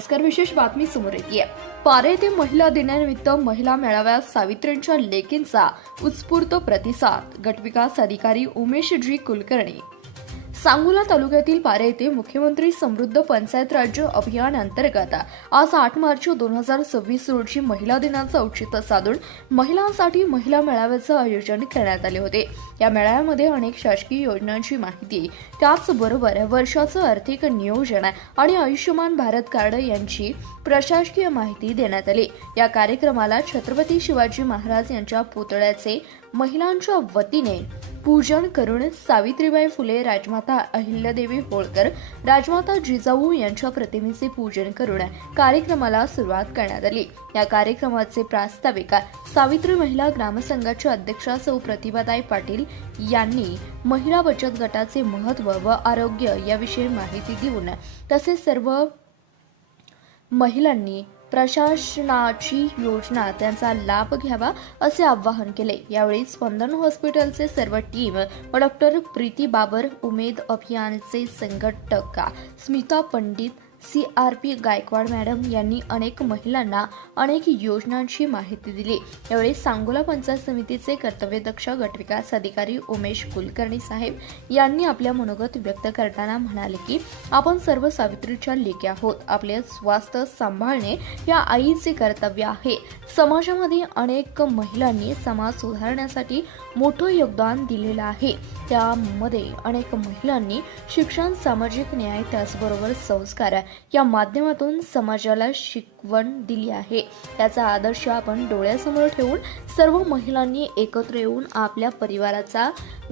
नमस्कार. विशेष बातमी समोर येते. पारे येथे महिला दिनानिमित्त महिला मेळाव्यात सावित्रींच्या लेकींचा उत्स्फूर्त प्रतिसाद. गटविकास अधिकारी उमेश जी कुलकर्णी. सांगोला तालुक्यातील पारे येथे मुख्यमंत्री समृद्ध पंचायत राज्य अभियान अंतर्गत आज 8 मार्च 2026 रोजी महिला दिनाचं औचित्य साधून महिलांसाठी महिला मेळाव्याचं आयोजन करण्यात आले होते. या मेळाव्यामध्ये अनेक शासकीय योजनांची माहिती, त्याचबरोबर वर्षाचं आर्थिक नियोजन आणि आयुष्यमान भारत कार्ड यांची प्रशासकीय माहिती देण्यात आली. या कार्यक्रमाला छत्रपती शिवाजी महाराज यांच्या पुतळ्याचे महिलांच्या वतीने पूजन करून सावित्रीबाई फुले, राजमाता अहिल्यादेवी होळकर, राजमाता जिजाऊ यांच्या प्रतिमेचे पूजन करून कार्यक्रमाला सुरुवात करण्यात आली. या कार्यक्रमाचे प्रास्ताविक सावित्री महिला ग्रामसंघाच्या अध्यक्षा सौ प्रतिभाताई पाटील यांनी महिला बचत गटाचे महत्त्व व आरोग्य याविषयी माहिती देऊन तसेच सर्व महिलांनी प्रशासनाची योजना त्यांचा लाभ घ्यावा असे आवाहन केले. यावेळी स्पंदन हॉस्पिटलचे सर्व टीम व डॉक्टर प्रीती बाबर, उमेद अभियानचे संघटक स्मिता पंडित, CRP गायकवाड मॅडम यांनी अनेक महिलांना अनेक योजनांची माहिती दिली. यावेळी सांगोला पंचायत समितीचे कर्तव्यदक्ष गटविकास अधिकारी उमेश कुलकर्णी साहेब यांनी आपल्या मनोगत व्यक्त करताना म्हणाले की आपण सर्व सावित्रीच्या लेकी आहोत. आपले स्वास्थ्य सांभाळणे या आईचे कर्तव्य आहे. समाजामध्ये अनेक महिलांनी समाज सुधारण्यासाठी मोठं योगदान दिलेलं आहे. त्यामध्ये अनेक महिलांनी शिक्षण, सामाजिक न्याय, त्याचबरोबर संस्कार या माध्यमातून समाजाला शिकवण दिली आहे. त्याचा आदर्श आपण डोळ्यासमोर ठेवून सर्व महिलांनी एकत्र येऊन आपल्या परिवाराचा,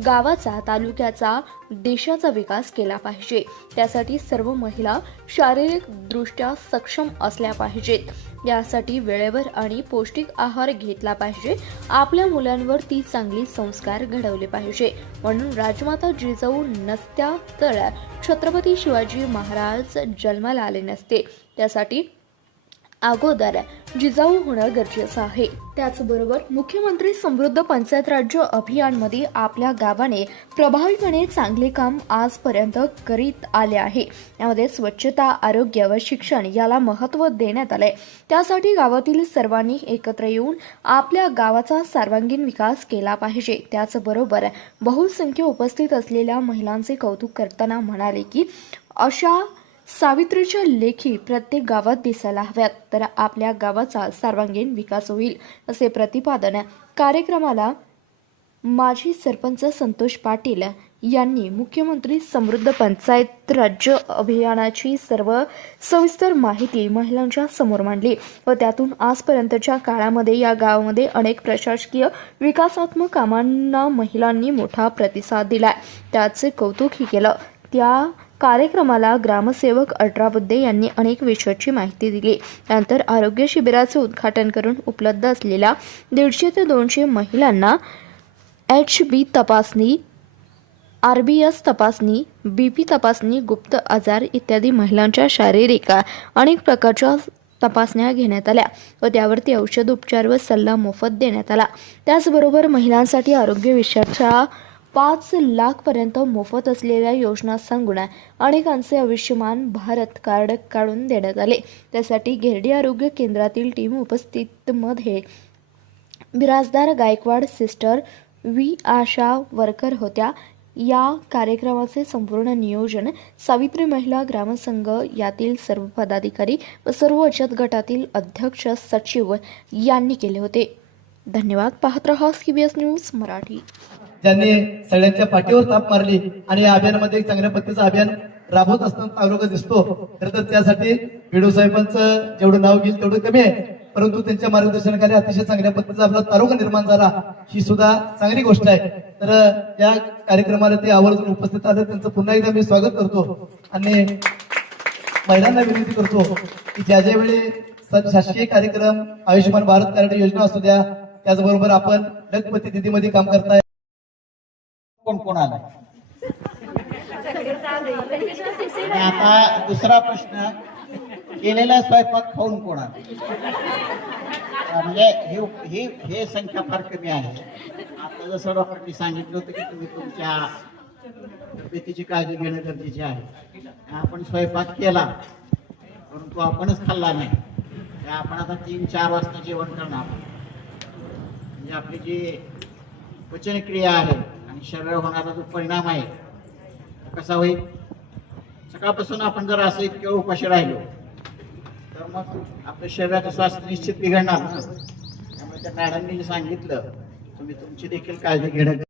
गावाचा, तालुक्याचा, देशाचा विकास केला पाहिजे. त्यासाठी सर्व महिला शारीरिकदृष्ट्या सक्षम असल्या पाहिजेत. यासाठी वेळेवर आणि पौष्टिक आहार घेतला पाहिजे. आपल्या मुलांवर ती चांगली संस्कार घडवले पाहिजे. म्हणून राजमाता जिजाऊ नसत्या तर छत्रपती शिवाजी महाराज जन्माला आले नसते. त्यासाठी अगोदर जिजाऊ होणं गरजेचं आहे. त्याचबरोबर मुख्यमंत्री समृद्ध पंचायत राज्य अभियानमध्ये आपल्या गावाने प्रभावीपणे चांगले काम आजपर्यंत करीत आले आहे. यामध्ये स्वच्छता, आरोग्य व शिक्षण याला महत्त्व देण्यात आले. त्यासाठी गावातील सर्वांनी एकत्र येऊन आपल्या गावाचा सर्वांगीण विकास केला पाहिजे. त्याचबरोबर बहुसंख्य उपस्थित असलेल्या महिलांचे कौतुक करताना म्हणाले की अशा सावित्रीच्या लेखी प्रत्येक गावात दिसायला हव्यात, तर आपल्या गावाचा सर्वांगीण विकास होईल असे प्रतिपादन कार्यक्रमाला माजी सरपंच संतोष पाटील यांनी मुख्यमंत्री समृद्ध पंचायत राज्य अभियानाची सर्व सविस्तर माहिती महिलांच्या समोर मांडली व त्यातून आजपर्यंतच्या काळामध्ये या गावामध्ये अनेक प्रशासकीय विकासात्मक कामांना महिलांनी मोठा प्रतिसाद दिला. त्याचे कौतुकही केलं. त्या कार्यक्रमाला ग्रामसेवक 18 बुद्धे यांनी अनेक विषयाची माहिती दिली. त्यानंतर आरोग्य शिबिराचे उद्घाटन करून उपलब्ध असलेल्या 150 ते 200 महिलांना HB तपासणी, RBS तपासणी, BP तपासणी, गुप्त आजार इत्यादी महिलांच्या शारीरिक अनेक प्रकारच्या तपासण्या घेण्यात आल्या व त्यावरती औषध, उपचार व सल्ला मोफत देण्यात आला. त्याचबरोबर महिलांसाठी आरोग्य विषयाच्या 5 लाख पर्यंत मोफत असलेल्या योजना सांगून अनेकांचे आयुष्यमान भारत कार्ड काढून देण्यात आले. त्यासाठी गिरडी आरोग्य केंद्रातील टीम उपस्थित मध्ये बिराजदार गायकवाड सिस्टर V आशा वर्कर होत्या. या कार्यक्रमाचे संपूर्ण नियोजन सावित्री महिला ग्रामसंघ यातील सर्व पदाधिकारी व सर्व बचत गटातील अध्यक्ष, सचिव यांनी केले होते. धन्यवाद. पाहत रहा CBS न्यूज मराठी. ज्यांनी सगळ्यांच्या पाठीवर ताप मारली आणि या अभियानामध्ये चांगल्या पद्धतीचं अभियान राबवत असताना तालुका दिसतो. खरं तर त्यासाठी बीडो साहेबांचं जेवढं नाव घेईल तेवढं कमी आहे, परंतु त्यांच्या मार्गदर्शनाखाली अतिशय चांगल्या पद्धतीचा आपला तालुका निर्माण झाला, ही सुद्धा चांगली गोष्ट आहे. तर या कार्यक्रमाला ते आवर्जून उपस्थित आले, त्यांचं पुन्हा एकदा मी स्वागत करतो आणि महिलांना विनंती करतो की ज्या ज्यावेळी शासकीय कार्यक्रम, आयुष्यमान भारत कार्ड योजना असू द्या, त्याचबरोबर आपण लखपती दिदीमध्ये काम करताय, कोण कोण आला. आता दुसरा प्रश्न, केलेला स्वयंपाक खाऊन कोण आला. म्हणजे हे संख्या फार कमी आहे. आता जसं डॉक्टरनी सांगितलं होतं की तुम्ही तुमच्या तब्येतीची काळजी घेणं गरजेचे आहे. आपण स्वयंपाक केला, परंतु आपणच खाल्ला नाही. तर आपण आता 3-4 वाजता जेवण करणार. म्हणजे आपली जी पचनक्रिया आहे आणि शरीरावर होणारा जो परिणाम आहे तो कसा होईल. सकाळपासून आपण जर असं इतक्या उपाशी राहिलो तर मग आपल्या शरीराचं स्वास्थ्य निश्चित बिघडणार ना. त्यामुळे त्या मॅडमनी सांगितलं तुम्ही तुमची देखील काळजी घेणं